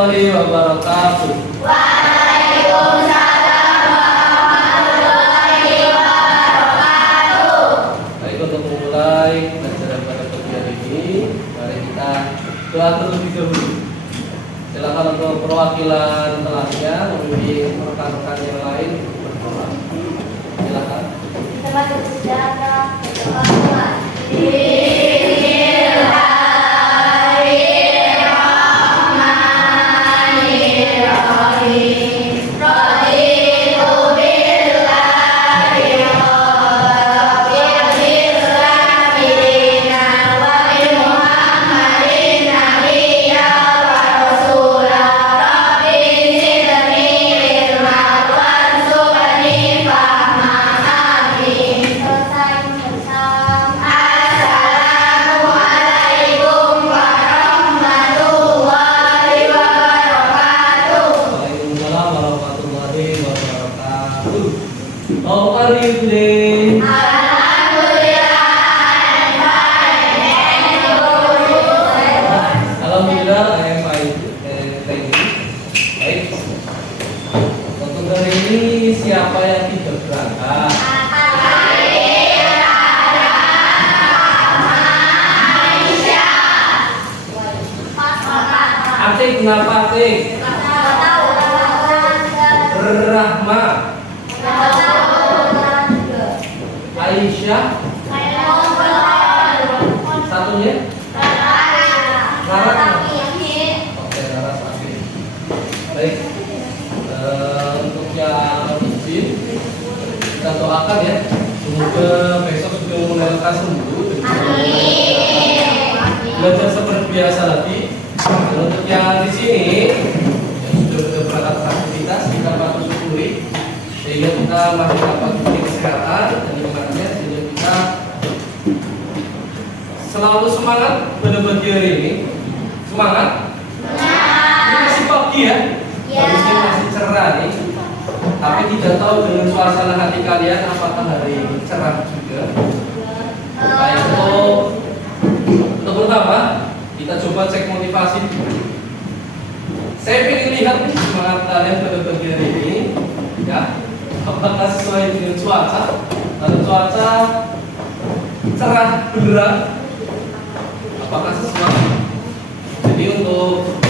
warahmatullahi wabarakatuh. Waalaikumsalam warahmatullahi wabarakatuh. Baik, untuk memulai pelajaran pada pagi hari ini, mari kita doa terlebih dahulu. Silakan untuk perwakilan kelasnya membimbing rekan-rekan yang lain berdoa. Silakan. Selamat bersejahtera, berdoa. How are you today? Alhamdulillah, I am fine. Thank you. Baik. Untuk hari ini siapa yang tidak berangkat? Atik, kenapa Atik? Rahma, Aisyah, satunya? Rara. Oke, Rara Sakti. Baik. Untuk yang izin, kita doakan ya. Semoga besok sudah mulai lekas sembuh. Belajar seperti biasa lagi. Dan untuk yang di sini yang sudah berangkat aktivitas, kita patut syukuri sehingga kita masih dapat diberi kesehatan dan imannya, sehingga kita selalu semangat pada pagi hari ini. Semangat. Ini masih pagi ya. Harusnya masih cerah nih. Tapi tidak tahu dengan suasana hati kalian apakah hari ini cerah juga. Baik, untuk pertama kita coba cek motivasi dulu. Saya ingin lihat nih semangat kalian pada pagi hari ini, ya. Apakah sesuai dengan cuaca? Kalau cuaca cerah beneran, apakah sesuai? Jadi untuk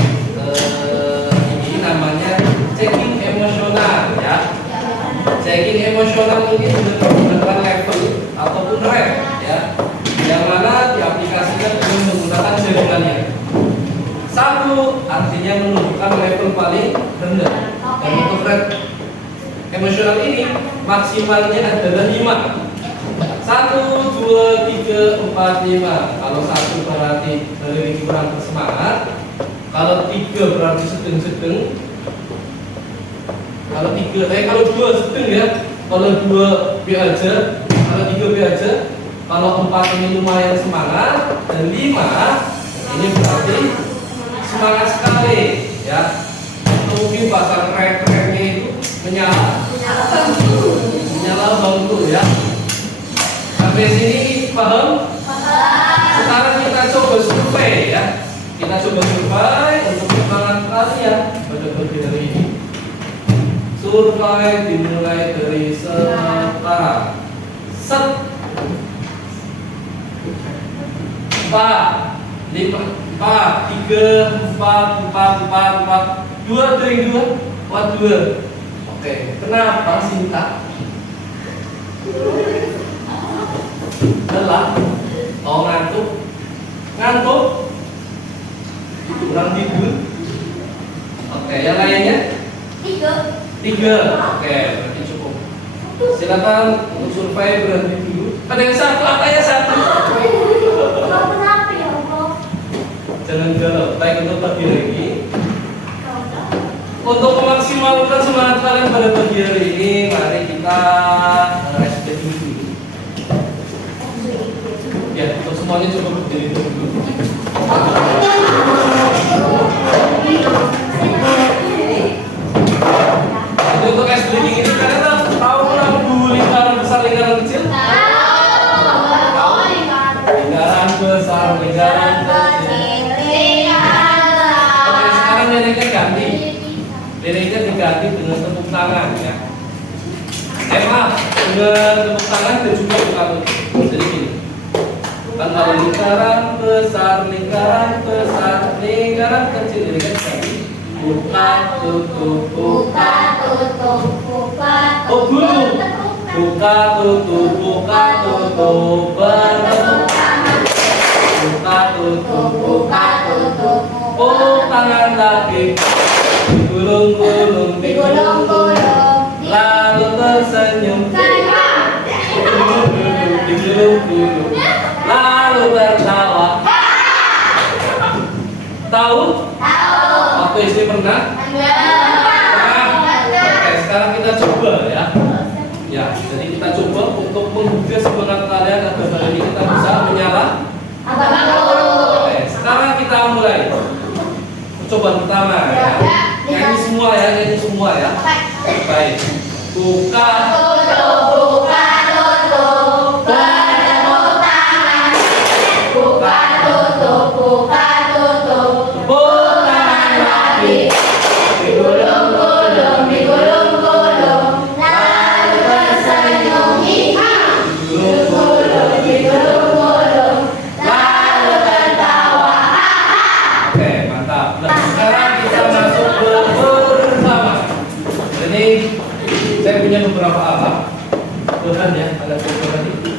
ini namanya checking emosional, ya. Checking emosional ini sudah menggunakan level ataupun rank, ya, yang mana diaplikasikan dengan menggunakan jaringannya. Satu artinya menunjukkan level paling rendah, dan untuk rank emosional ini maksimalnya adalah 5. 1, 2, 3, 4, 5. Kalau 1 berarti dari kurang bersemangat. Kalau 3 berarti sedang-sedang. Kalau 2 sedang ya. Kalau 2 B aja. Kalau 3 B aja. Kalau 4 ini lumayan semangat. Dan 5 ini berarti semangat sekali, ya. Atau mungkin bahasa keren-kerennya itu menyala bangku, ya. Sampai sini paham? Sekarang kita coba survei, ya. Kita coba survei untuk semangat kalian pada pagi hari ini. Survei dimulai dari sekarang. 4, 5, 4, 3, 4, 2, 2. Oke, kenapa Sinta? Lelah? Oh, ngantuk? Kurang tidur? Oke, yang lainnya? 3. Oke, berarti cukup. Silakan untuk survei berhenti dulu. Ada yang 1, angkanya 1. Jangan galau. Baik, untuk pagi hari ini, untuk memaksimalkan semangat kalian pada pagi hari ini, mari kita reset dulu. Ya, untuk semuanya coba berdiri dulu. Untuk es breaking ini kalian tahu lampu lingkaran besar, lingkaran kecil? Tahu? Lingkaran besar, lingkaran kecil. Oke, sekarang yang ingat kan? dengan tepuk tangan ya. Maaf, dengan tepuk tangan dan juga buka tutup. Jadi gini. Kan kalau lingkaran besar, lingkaran kecil ini kan tadi buka tutup, buka tutup, buka oh dulu buka tutup bertepuk tangan. Buka tutup, oh tangan lagi digulung-gulung, lalu tersenyum, digulung-gulung, lalu tertawa. Tahu? Waktu SD pernah? Oke, sekarang kita coba ya. Ya, jadi kita coba untuk menggugah semangat kalian agar hari ini kita bisa menyala. Oke, sekarang kita mulai. Percobaan pertama ya. Nyanyi semua ya. Baik. Buka tutup, bertepuk tangan. Buka tutup, tepuk tangan lagi. Digulung-gulung, lalu tersenyum. Digulung-gulung, lalu tertawa. Oke, mantap. Nah, sekarang kita masuk bersama. Ini saya punya beberapa alat bahan ya, ada beberapa ini.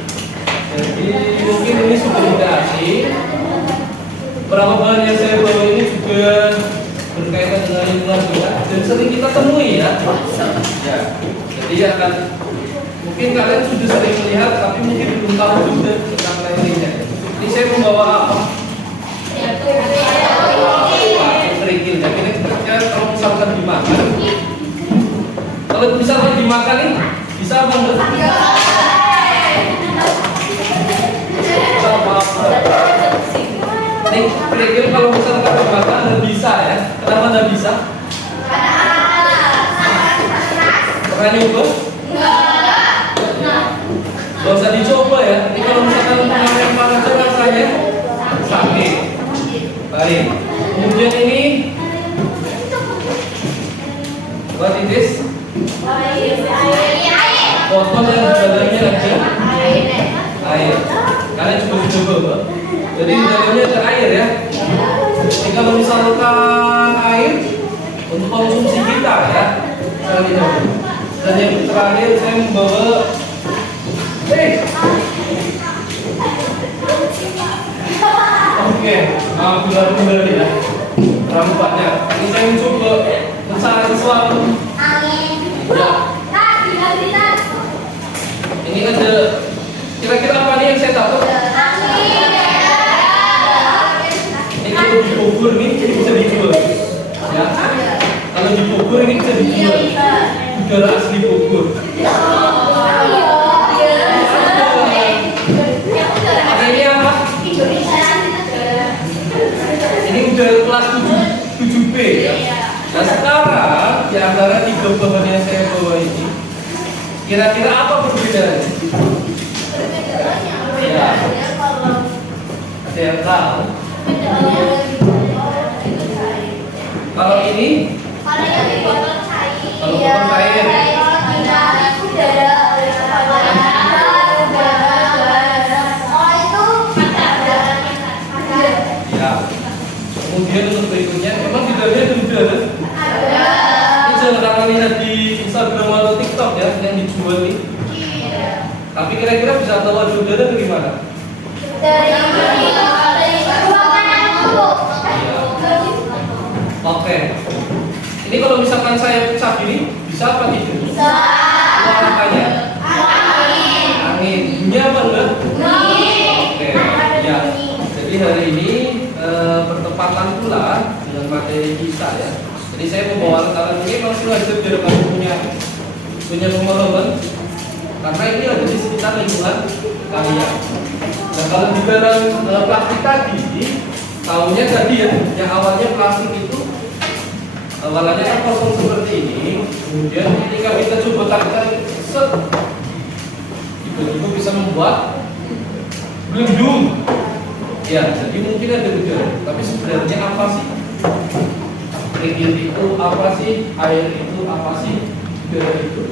Jadi mungkin ini sudah dikasih. Beberapa bahan yang saya bawa ini juga berkaitan dengan lingkungan juga dan sering kita temui ya. Ya, jadi akan mungkin kalian sudah sering melihat, tapi mungkin belum tahu juga tentang lainnya. Ini saya membawa apa? Kerikil. Jadi kira-kira kalau misalkan dimakan, ini bisa apa enggak? Ini kerikil kalau misalkan dimakan nggak bisa ya. Kenapa nggak bisa? Pernah nyoba? Gak usah dicoba ya. Ini kalau misalkan yang panas rasanya sakit. Baik. Kemudian ini buat titis. Botol yang di dalamnya ada air. Kalian coba coba. Jadi di dalamnya ada air ya. Jadi kalau misalkan air untuk konsumsi kita ya. Dan yang terakhir saya membawa Oke, gula kembali ya. Rambutnya. Ini saya mencoba mencari sesuatu. Ya. Ini ada kira-kira apa nih yang saya tahu? Ini kalau di Bogor nih ini bisa dijual. Ya. Kalau di Bogor ini bisa dijual. Udara asli Bogor. Ini apa? Ini udah kelas 7B ya. Nah sekarang di antara 3 bahan yang saya bawa ini, kira-kira apa perbedaannya? Ya. Ada yang tahu? Kalau ini? Kalau botol cair. Kemudian untuk berikutnya, memang di dalamnya ada udara. Ini jangan kalian lihat di Instagram atau TikTok ya, yang dijual nih. Tapi kira-kira bisa tahu ada udara dari mana? Oke. Ini kalau misalkan saya pecah gini, bisa apa tidak? Bisa. Keluar apanya? Angin. Bunyi apa enggak? Oke. Ya. Jadi hari ini bertepatan pula dengan materi kita ya. Jadi saya membawa alat ini langsung aja biar kamu punya pemahaman, karena ini ada di sekitar lingkungan kalian. Nah kalau di dalam plastik tadi, tahunya tadi ya, yang awalnya plastik itu awalnya kan kosong seperti ini, kemudian ketika kita coba tarik set, itu bisa membuat belendung. Ya, jadi mungkin ada gejala, tapi sebenarnya apa sih? liquid itu apa sih, air itu apa sih, udara itu.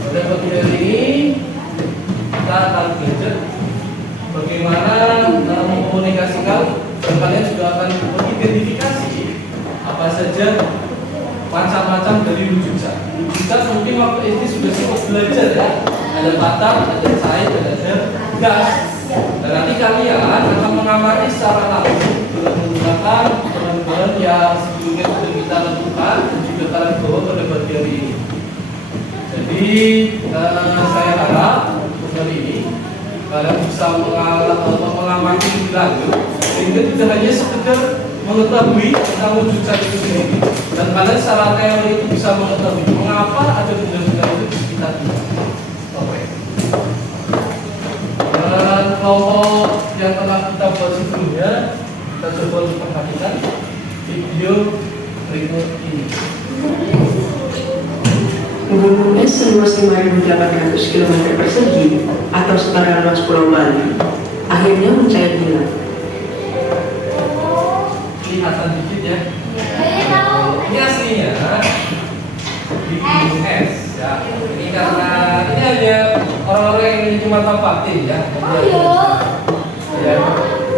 Pada bagian ini kita akan belajar bagaimana dalam mengkomunikasikan, dan kalian juga akan mengidentifikasi apa saja macam-macam dari lujusan. Lujusan mungkin waktu ini sudah sempat belajar ya. Ada batang, ada cair, ada gas. Dan nanti kalian akan mengamati secara langsung dengan menggunakan bahan-bahan yang sebelumnya sudah kita tentukan dan juga kalian bawa pada bagian ini. Jadi saya harap kali ini kalian bisa mengamati lebih lanjut sehingga tidak hanya sekedar mengetahui tentang lujusan itu sendiri, dan kalian secara teori itu bisa mengetahui mengapa ada benda-benda itu di sekitar kita. Oke. Dan kelompok yang telah kita buat sebelumnya, kita coba untuk perhatikan video berikut ini. Gunung es seluas 5.800 km persegi atau setara luas Pulau Bali akhirnya mencair hilang. Kelihatan dikit ya. Ini aslinya di gunung es ya. Ini karena ini hanya orang-orang yang memiliki mata batin ya. Ya.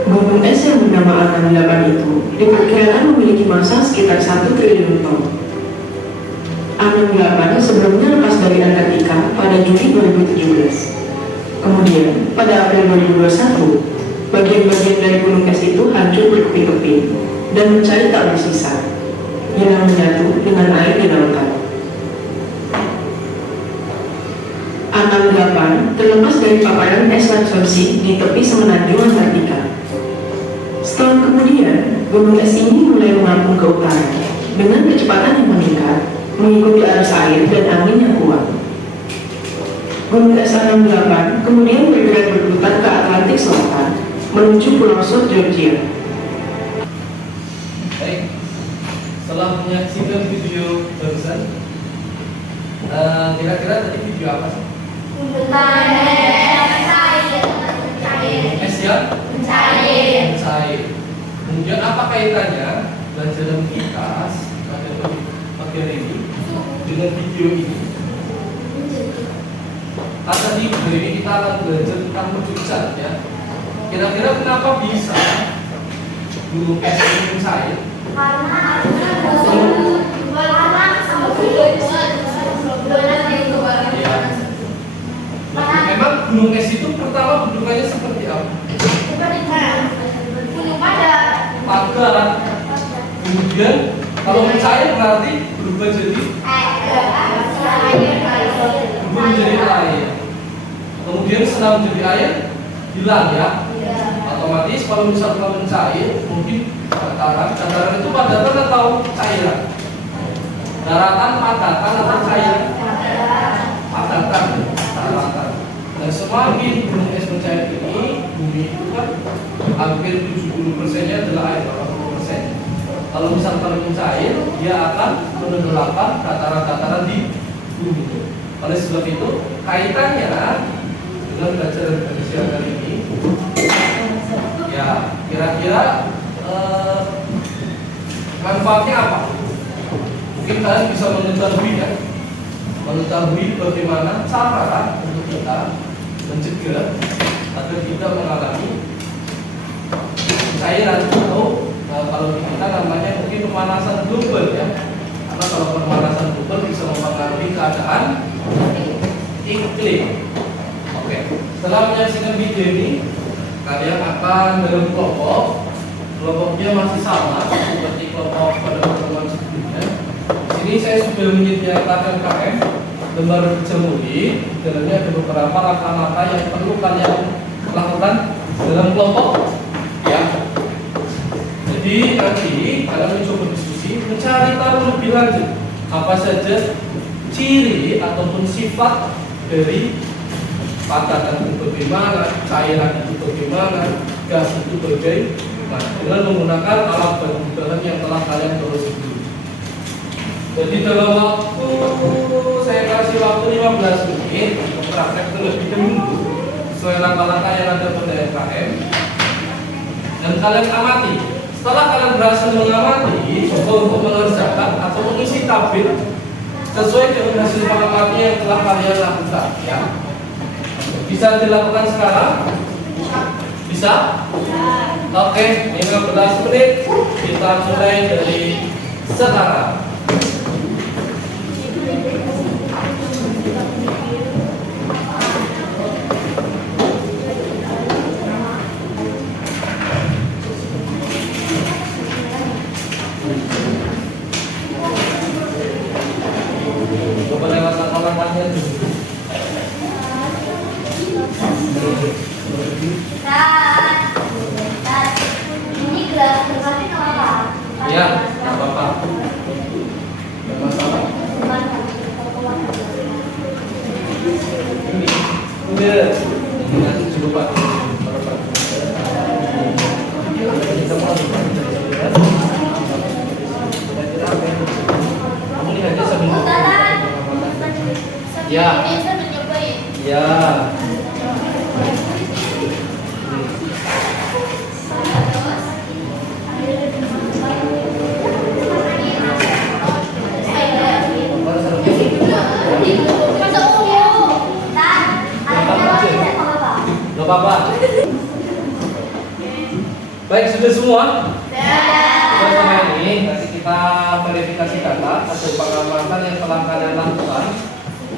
Gunung es yang bernama A68 itu diperkirakan memiliki massa sekitar 1 triliun ton. A68 sebelumnya lepas dari Antartika pada Juli 2017. Kemudian pada April 2021, bagian-bagian dari gunung es itu hancur berkeping-keping dan mencair tak bersisa, hilang menyatu dengan air di lautan. A68 terlepas dari paparan es absorpsi di tepi semenanjung Antartika. Setahun kemudian, gunung es ini mulai mengapung ke utara dengan kecepatan yang meningkat, mengikuti arus air dan angin yang kuat. Gunung es A68 kemudian bergerak berputar ke Atlantik Selatan menuju Pulau South Georgia. Baik, setelah menyaksikan video barusan, kira-kira tadi video apa sih? Es yang mencair. Kemudian apa kaitannya pelajaran kita pada bagian ini dengan video ini? Kata di video ini kita akan belajar tentang lujusan ya. Kira-kira kenapa bisa gunung es ini mencair? Ya. Memang gunung es itu pertama bentukannya seperti apa? Padat. Kemudian kalau mencair berarti berubah jadi air. Kemudian setelah menjadi air hilang ya. Otomatis kalau misalnya mencair mungkin dataran itu padatan atau cairan? Daratan, padatan atau cairan? Padatan. Dan semakin gunung es mencair ini, bumi itu kan hampir 70%-nya adalah air, 80%. Kalau misalkan mencair, dia akan menenggelamkan dataran-dataran di bumi. Oleh sebab itu, kaitannya dengan pelajaran pada siang hari ini, ya kira-kira manfaatnya apa? Mungkin kalian bisa mengetahui ya, mengetahui bagaimana cara untuk kita mencegah agar kita mengalami cairan atau kalau di kita namanya mungkin pemanasan global ya. Karena kalau pemanasan global bisa mempengaruhi keadaan iklim. Oke, setelah menyaksikan video ini, kalian akan dalam kelompoknya masih sama seperti kelompok pada pertemuan sebelumnya. Di sini saya sudah menyediakan KM lembar kerja mudik. Di dalamnya ada beberapa langkah-langkah yang perlu kalian lakukan dalam kelompok ya. Jadi nanti kalian mencoba diskusi, mencari tahu lebih lanjut apa saja ciri ataupun sifat dari padatan itu bagaimana, cairan itu bagaimana, gas itu bagaimana, dengan menggunakan alat bahan yang telah kalian bawa sebelumnya. Jadi dalam waktu saya kasih waktu 15 menit untuk praktek terlebih dahulu sesuai langkah-langkah yang ada pada FKM, dan kalian amati Setelah kalian berhasil mengamati, coba untuk mengerjakan atau mengisi tabel sesuai dengan hasil pengamatan yang telah kalian lakukan. Ya. Bisa dilakukan sekarang? Bisa? Oke, 15 menit. Kita mulai dari sekarang. Coba lewat langkah-langkahnya dulu. Ini gelas berarti apa? Ya, nggak apa-apa. Nggak masalah. Ini, udah. Ini nanti dulu Pak. Kita mau kamu lihat aja sambil. Ya. Ya. Gak apa-apa. Baik, sudah semua? Sama ini nanti kita verifikasi data hasil pengamatan yang telah kalian lakukan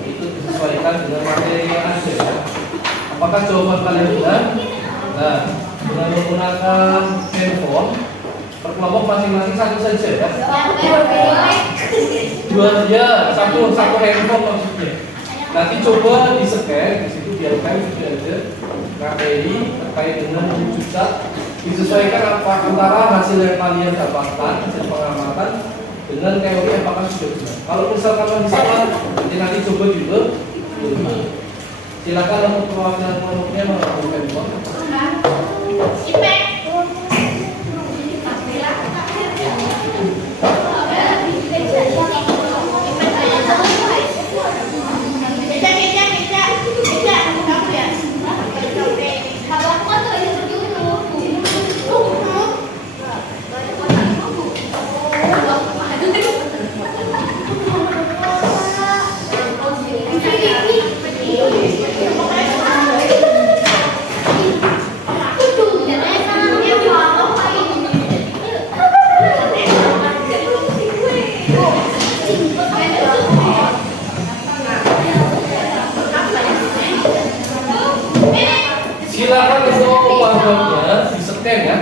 itu disesuaikan dengan materi yang ada. Ya. Apakah jawaban kalian benar? Nah, dengan menggunakan handphone per kelompok masing-masing satu saja ya. Dua ya, satu handphone maksudnya. Nanti coba di-scan di situ biarkan sudah ada materi terkait dengan wujud disesuaikan antara hasil yang kalian dapatkan hasil pengamatan dengan teori apakah sudah benar. Kalau misalkan bisa nanti coba juga. Silakan untuk perwakilan kelompoknya melakukan handphone. Silakan untuk barcode-nya di-scan ya.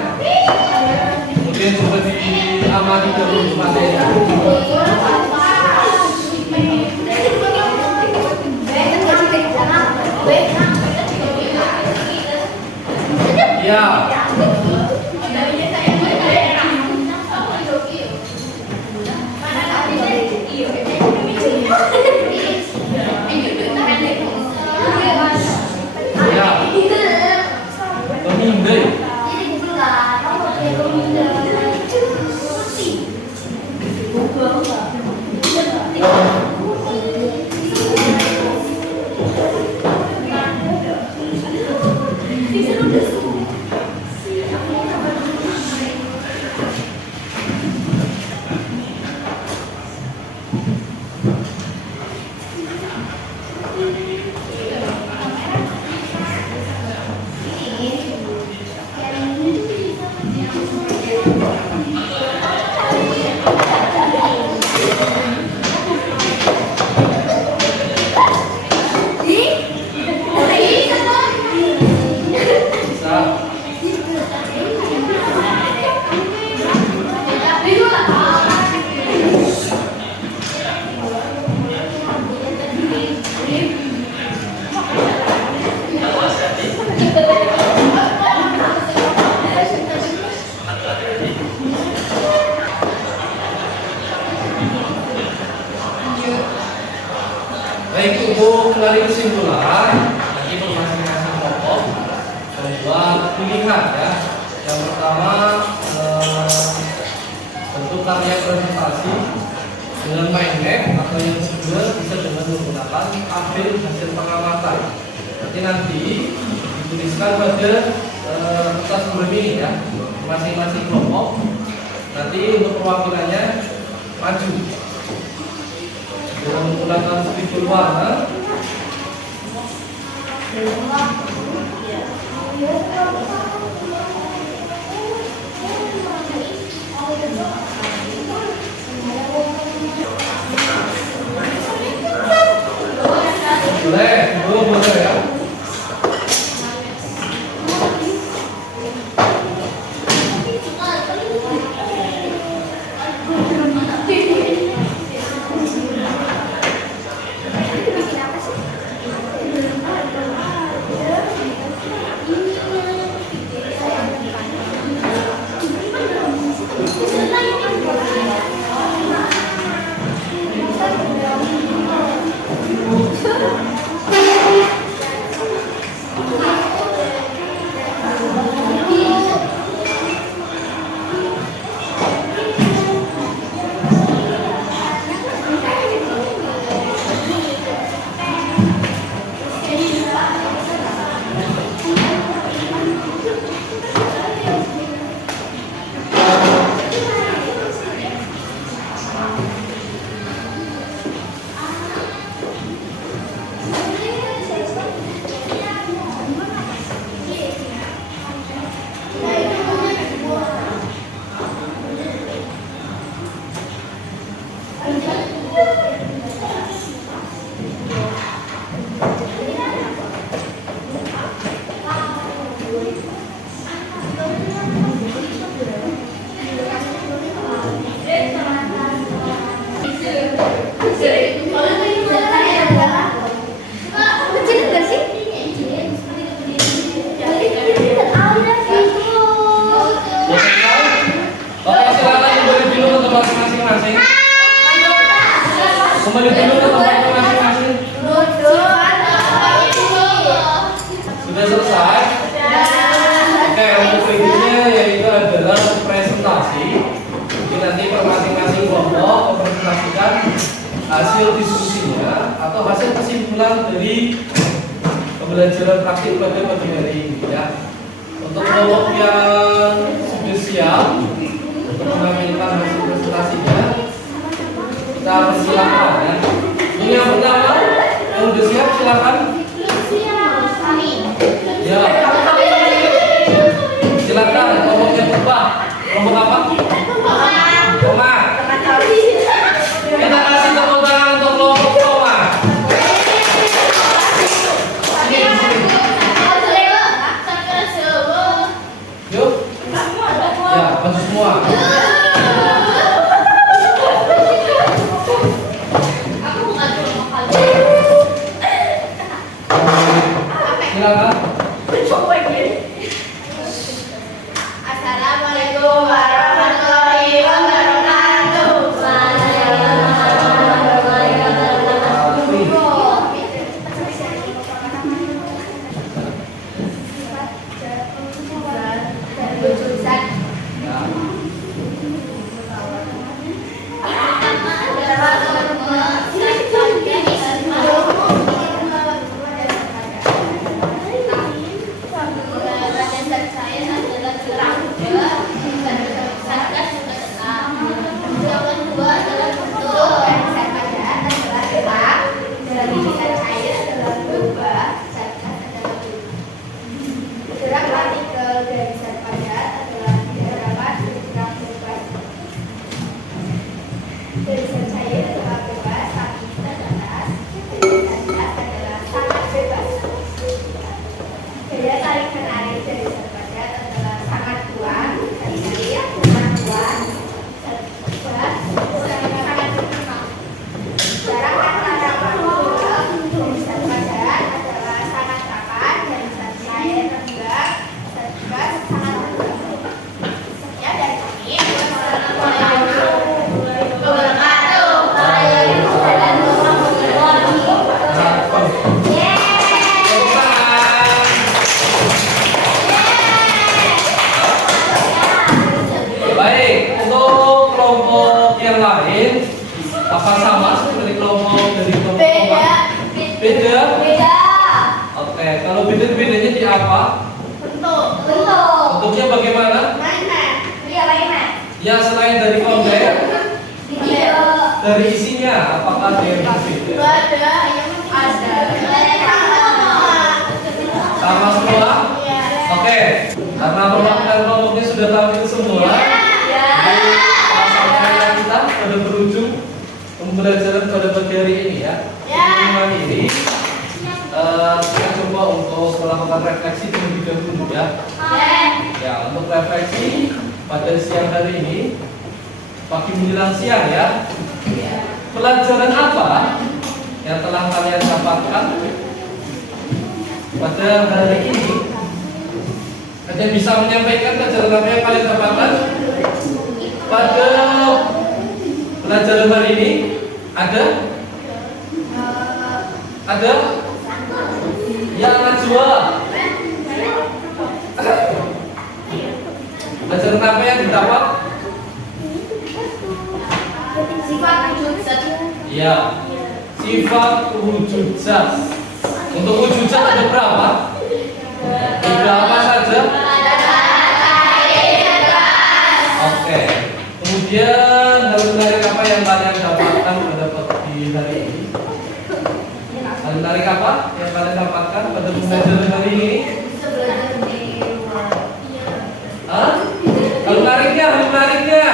Kemudian coba diamati dulu materi. Ya. Pemindai. Baik, untuk dari kesimpulan, nanti masing-masing kelompok membuat pilihan ya. Yang pertama bentuk karya presentasi dengan mind map atau yang kedua bisa dengan menggunakan tabel hasil pengamatan. Nanti dituliskan pada kertas ini ya, masing-masing kelompok Nanti untuk perwakilannya maju dengan menggunakan spidol warna. Boleh ya. Kembali dulu ke tempatnya masing-masing. Sudah selesai? Oke, untuk berikutnya yaitu adalah presentasi. Jadi nanti per masing-masing kelompok mempresentasikan hasil diskusinya atau hasil kesimpulan dari pembelajaran praktik pada pagi hari ini ya. Untuk kelompok yang sudah siap untuk menampilkan hasil presentasinya, kita persilakan ya. Ini yang pertama, yang sudah siap silakan. Ya. Silakan kelompok yang berubah. Kelompok apa? Koma. Kita kasih tepuk tangan untuk kelompok koma. Yuk. Ya, maju semua. Silakan. Assalamualaikum warahmatullahi wabarakatuh. Apa sama seperti kelompok dari kelompok Beda. Beda? Beda. Oke, kalau bedanya di apa? Bentuk. Bentuknya bagaimana? Mainan. Iya, mainan. Ya, selain dari konten, Iya. dari isinya, apakah ada yang berbeda? Ada. Sama semua? Iya. Oke, karena perwakilan kelompoknya sudah tahu itu semua. Jadi, sama yang kita pada berujung pembelajaran pada pagi hari ini ya. Pengumuman ini kita coba untuk melakukan refleksi terlebih dahulu ya. Ya, untuk refleksi pada siang hari ini, pagi menjelang siang ya. Pelajaran apa yang telah kalian dapatkan pada hari ini? Ada yang bisa menyampaikan pelajaran apa yang kalian dapatkan pada pelajaran hari ini? Ada? Ada? Yang Najwa. Pelajaran apa yang didapat? Sifat wujud zat. Ya, sifat wujud zat. Untuk wujud zat ada berapa? Tiga apa saja? Oke. Kemudian hal menarik apa yang kalian dapatkan pada pagi hari ini? Hal menarik apa yang kalian dapatkan pada pembelajaran hari ini? Hah? Hal menariknya, hal menariknya.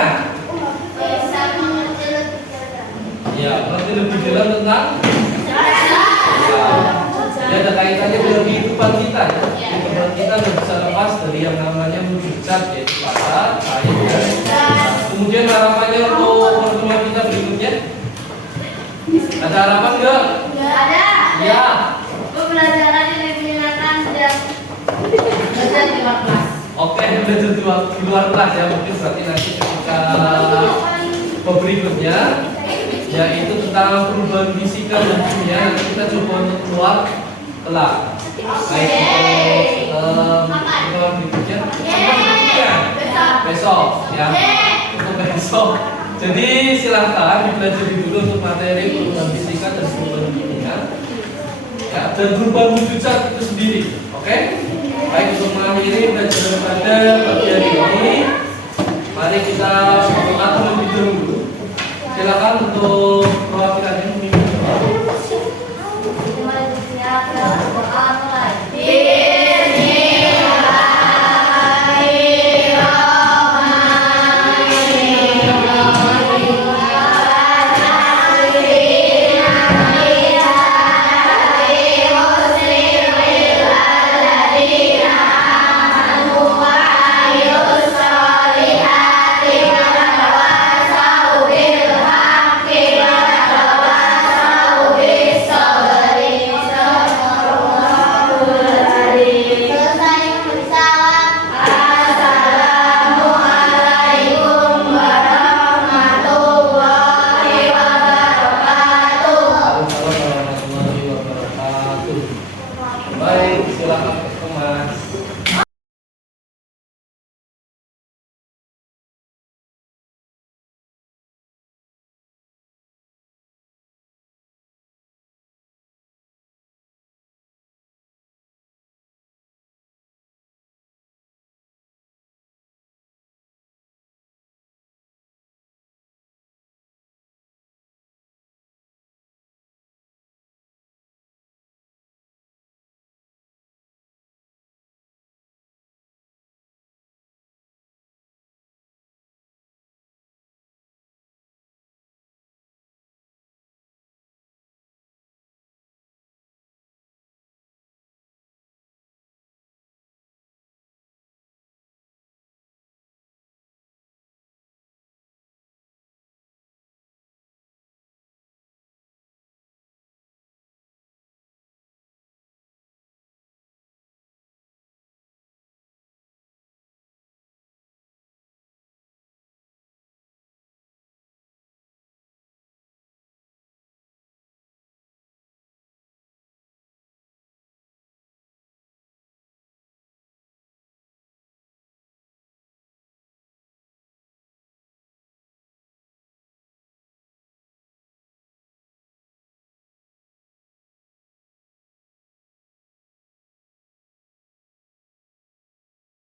Ya, berarti lebih dalam tentang ya, ada kaitannya dengan kehidupan kita ya. Kehidupan kita tidak bisa lepas dari yang namanya wujud zat, yaitu kata, air, dan gas. Kemudian harapannya untuk pertemuan kita berikutnya. Ada harapan enggak? Ada. Ya. Pembelajaran yang menyenangkan sedang belajar di luar kelas. Oke, belajar di luar kelas ya. Mungkin berarti nanti ketika berikutnya yaitu tentang perubahan fisika dan kimia, nanti kita coba untuk keluar kelas. Baik untuk pertemuan berikutnya. Besok ya. Untuk besok. Jadi silahkan dipelajari dulu untuk materi perubahan fisika dan perubahan kimia. Ya, dan perubahan wujud zat itu sendiri. Oke? Baik, untuk mengakhiri pelajaran pada pagi hari ini, mari kita berdoa terlebih dahulu. Silakan untuk perwakilan